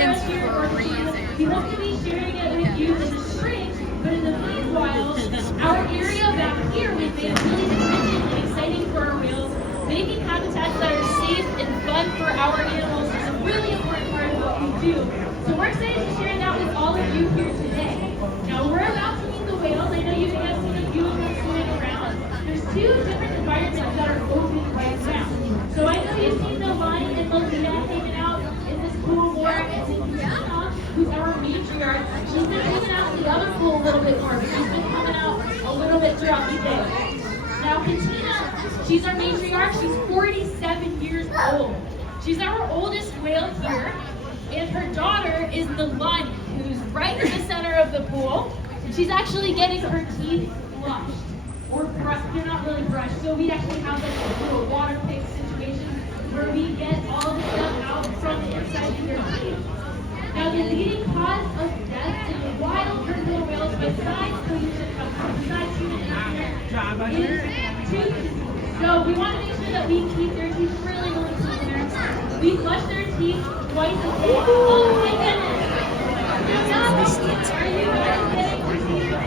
Megan's freezing. We hope to be sharing it with you in the spring, but in the meanwhile, our area back here, we've made it really enriching and exciting for our whales. Making habitats that are safe and fun for our animals is a really important part of what we do. So we're excited to share that with all of you here today. Now we're about to meet the whales. I know you guys have seen a few of them swimming around. There's two different environments that are open right now. So I know you've seen the lion and Melina hanging out in this pool more, and Tiana, who's our matriarch, she's been hanging out in the other pool a little bit more, but she's been coming out a little bit throughout the day. Now Katina, she's our matriarch, she's 47 years old. She's our oldest whale here, and her daughter is the lion, who's right in the center of the pool, and she's actually getting her teeth flushed. Or brushed, they're not really brushed, so we actually have like a little water pick situation where we get all the stuff out from the inside of your teeth. Now the leading cause of death in the wild for killer whales besides pollution, besides human interference, is tooth disease. So we want to make sure that we keep their teeth really, really clean. We flush their teeth twice a day. Oh my goodness! Are you guys getting your teeth?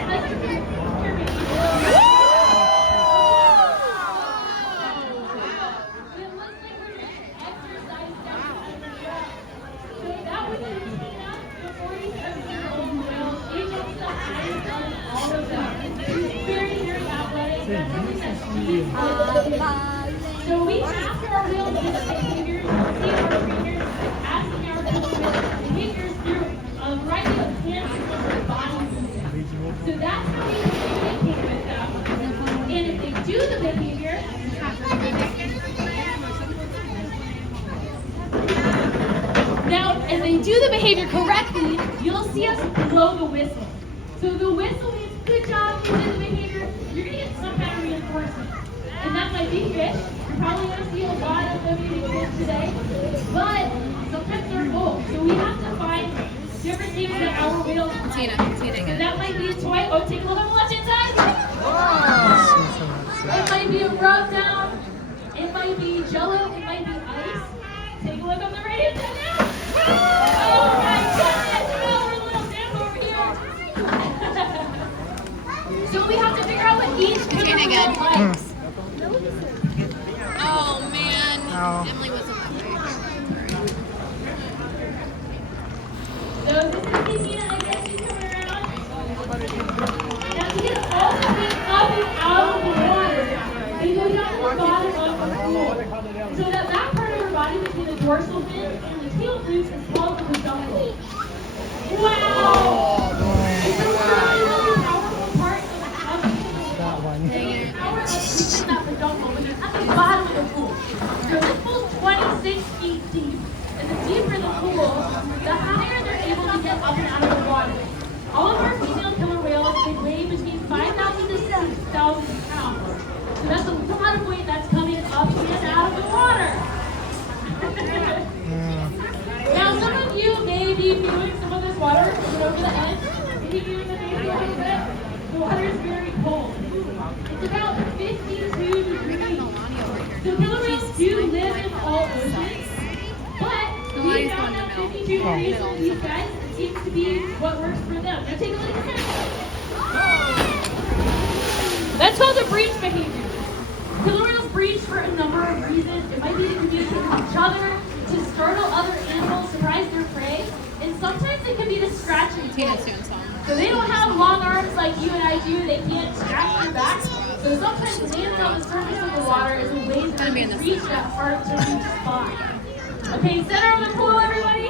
So we ask our whales these behaviors, see our trainers asking our whales behaviors through a variety of hands on their bodies. So that's how we communicate with them. And if they do the behavior, now if they do the behavior correctly, you'll see us blow the whistle. So the whistle means good job, you did the behavior, you're going to get some kind of reinforcement. And that might be fish. You're probably going to see a lot of them eating fish today. But sometimes they're full. So we have to find different things that our whales like. Tina again. So that might be a toy. Oh, take a look on the left hand side. It might be a rub down. It might be jello. It might be ice. Take a look on the right hand side now. Oh my goodness. Oh, we're a little damp over here. So we have to figure out what each Tina again. likes. Oh man, No. Emily wasn't that way. So this is Katina again, she's coming around. Now to get all the fish up and out of the water, they go down to the bottom of the pool. So that part of her body between the dorsal fin and the tail flukes is called the peduncle. Wow! It's a really, really powerful part of the That one. power of using that peduncle when you're at the bottom of the pool. So this pool's 26 feet deep. And the deeper the pool, the higher they're able to get up and out of the water. All of our female killer whales, they weigh between 5,000 to 6,000 pounds. So that's a lot of weight that's coming up and out of the water. Now some of you may be feeling some of this water over the edge. Maybe feeling the face a little bit. The water is very cold. It's about 52 degrees. So killer whales do live in all oceans, but we found out 52 degrees for these guys seems to be what works for them. Now take a look at this. That's called a breach behavior. Killer whales breach for a number of reasons. It might be to communicate with each other, to startle other animals, surprise their prey, and sometimes it can be to scratch and Tina's kill. doing something. So they don't have long arms like you and I do. They can't scratch their back. So sometimes landing on the surface of the water is a way for them to reach that hard to reach spot. Okay, center of the pool, everybody.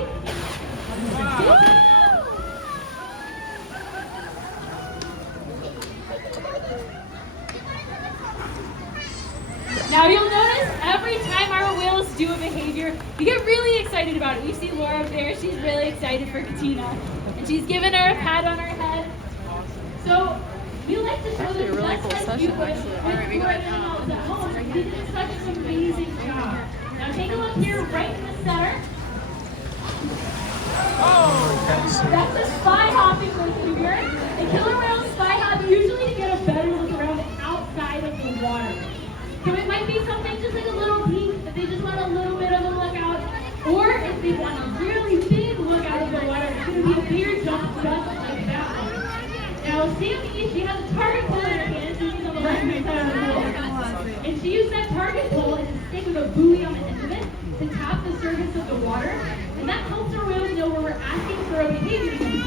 Now you'll notice every time our whales do a behavior, we get really excited about it. We see Laura up there, she's really excited for Katina. And she's giving her a pat on her head. So we like to show them really just cool like session, you would actually. with your animals at home. We did such an amazing job. Now take a look here right in the center. That's a spy hopping behavior. The killer whales spy hop usually to get a better look around the outside of the water. So it might be something just like a little peek, if they just want a little bit of a look out, or if they want a really big look out would be a bigger jump just like that one. Now, Sammy, she has a target pole in her hand, so she's on the left side of the pole. And she used that target pole and a stick with a buoy on the end of it to tap the surface of the water. And that helps our whales know where we're asking for a behavior cue.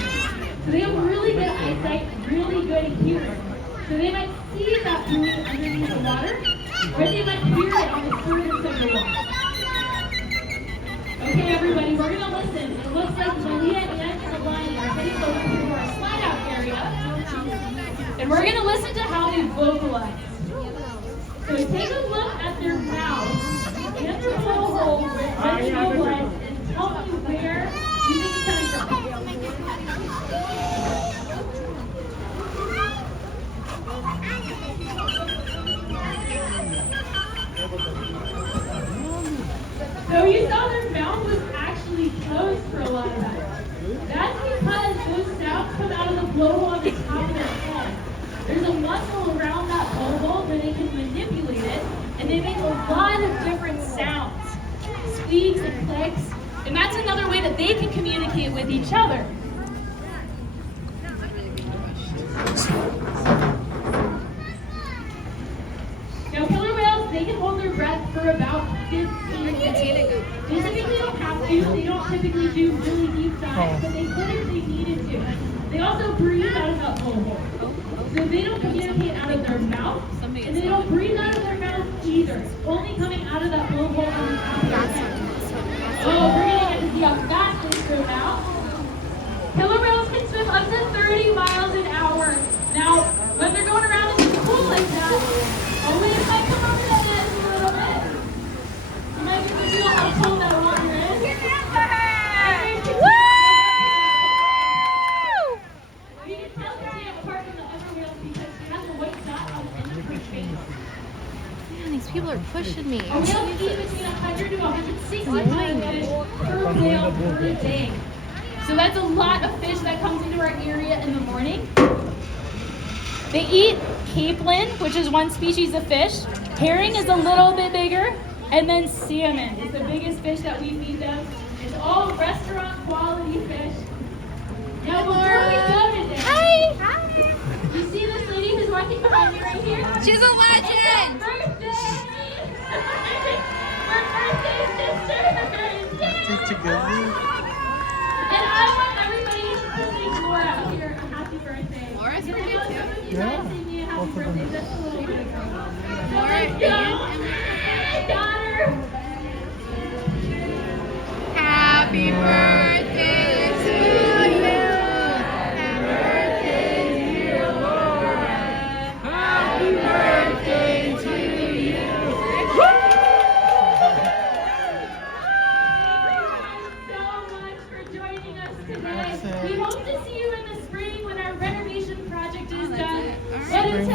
So they have really good eyesight, really good hearing. So they might see that buoy underneath the water, or they might hear it on the surface of the water. Okay, everybody, we're going to listen. It looks like Malia and Alani are heading over to our slide-out area. And we're going to listen to how they vocalize. So take a look at their mouths and their blowhole when they vocalize and tell me where you think it's coming from. So you saw their mouth was actually closed for a lot of that. That's because those sounds come out of the blowhole on the top of their head. There's a muscle around that blowhole where they can manipulate it, and they make a lot of different sounds, squeaks and clicks, and that's another way that they can communicate with each other. Now, killer whales, they can hold their breath for about 15 minutes. They typically don't have to. They don't typically do really deep dives, but they could if they needed to. They also breathe out of that blowhole. So they don't communicate out of their mouth, and they don't breathe out of their mouth either. It's only coming out of that blowhole on the top of their head. Oh, we're going to get to see how fast they swim now. Killer whales can swim up to 30 miles an hour. Now, when they're going around in the pool like that, a wave might come over that edge a little bit. You might get to feel how cold that water is. Woo! You can tell Katia apart from the other whales because she has a white dot on the end of her face. Man, these people are pushing me. A whale can eat between 100 to 160 pounds of fish per whale per day. So that's a lot of fish that comes into our area in the morning. They eat capelin, which is one species of fish. Herring is a little bit bigger. And then salmon is the biggest fish that we feed them. It's all restaurant quality fish. Now before we go today, hi! You see this lady who's walking behind me right here? She's a legend! Birthday! Her birthday sister! Just together. And I want everybody to sing Laura out here a happy birthday. Laura's Because I know birthday some of you too? guys sing me a happy birthday just a little bit ago. So Laura let's and go! Emily. Daughter! Happy birthday to you! Happy birthday, dear Laura! Happy birthday to you! So much for joining us today. We hope to see you in the spring when our renovation project is done. But until